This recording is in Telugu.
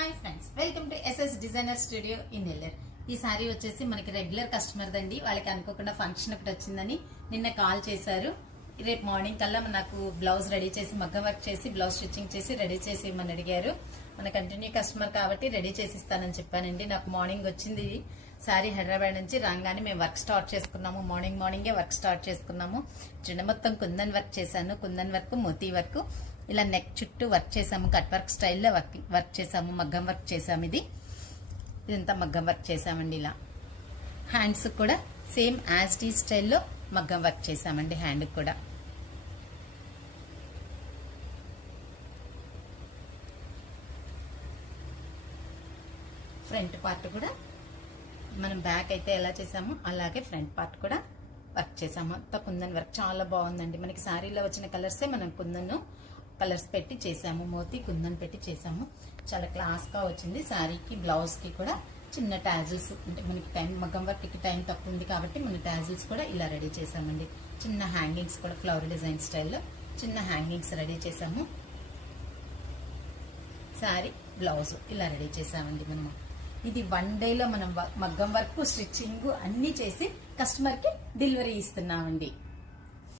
Hi friends, welcome to SS designer studio in Nellore. ఈ సారీ వచ్చేసి మనకి రెగ్యులర్ కస్టమర్ దండి. వాళ్ళకి అనుకోకుండా ఫంక్షన్ ఒకటి వచ్చిందని నిన్న కాల్ చేశారు. రేపు మార్నింగ్ కల్లా నాకు బ్లౌజ్ రెడీ చేసి మగ్గం వర్క్ చేసి బ్లౌజ్ స్టిచ్చింగ్ చేసి రెడీ చేసి ఇవ్వమని అడిగారు. మన కంటిన్యూ కస్టమర్ కాబట్టి రెడీ చేసి ఇస్తానని చెప్పానండి. నాకు మార్నింగ్ వచ్చింది సారీ హైదరాబాద్ నుంచి. రాగానే మేము వర్క్ స్టార్ట్ చేసుకున్నాము. మార్నింగే వర్క్ స్టార్ట్ చేసుకున్నాము. చిన్న మొత్తం కుందన్ వర్క్ చేశాను. కుందన్ వర్క్, మోతీ వర్క్, ఇలా నెక్ చుట్టూ వర్క్ చేసాము. కట్ వర్క్ స్టైల్లో వర్క్ చేసాము. మగ్గం వర్క్ చేసాము. ఇదంతా మగ్గం వర్క్ చేసామండి. ఇలా హ్యాండ్స్ కూడా సేమ్ యాజ్ టీ స్టైల్లో మగ్గం వర్క్ చేసామండి. హ్యాండ్ కూడా ఫ్రంట్ పార్ట్ కూడా మనం బ్యాక్ అయితే ఎలా చేసామో అలాగే ఫ్రంట్ పార్ట్ కూడా వర్క్ చేసాము. అంతా కుందన్ వర్క్ చాలా బాగుందండి. మనకి శారీలో వచ్చిన కలర్సే మనం కుందన్ కలర్స్ పెట్టి చేసాము. మోతీ కుందన్ పెట్టి చేసాము. చాలా క్లాస్ గా వచ్చింది. శారీకి బ్లౌజ్ కి కూడా చిన్న టాజిల్స్, అంటే మనకి టైం మగ్గం వర్క్ కి టైం తక్కువ ఉంది కాబట్టి మన టాజిల్స్ కూడా ఇలా రెడీ చేసామండి. చిన్న హ్యాంగింగ్స్ కూడా ఫ్లవర్ డిజైన్ స్టైల్లో చిన్న హ్యాంగింగ్స్ రెడీ చేసాము. శారీ బ్లౌజ్ ఇలా రెడీ చేసామండి. మనం ఇది 1 డేలో మనం మగ్గం వర్క్ స్టిచ్చింగ్ అన్ని చేసి కస్టమర్ కి డెలివరీ ఇస్తున్నామండి.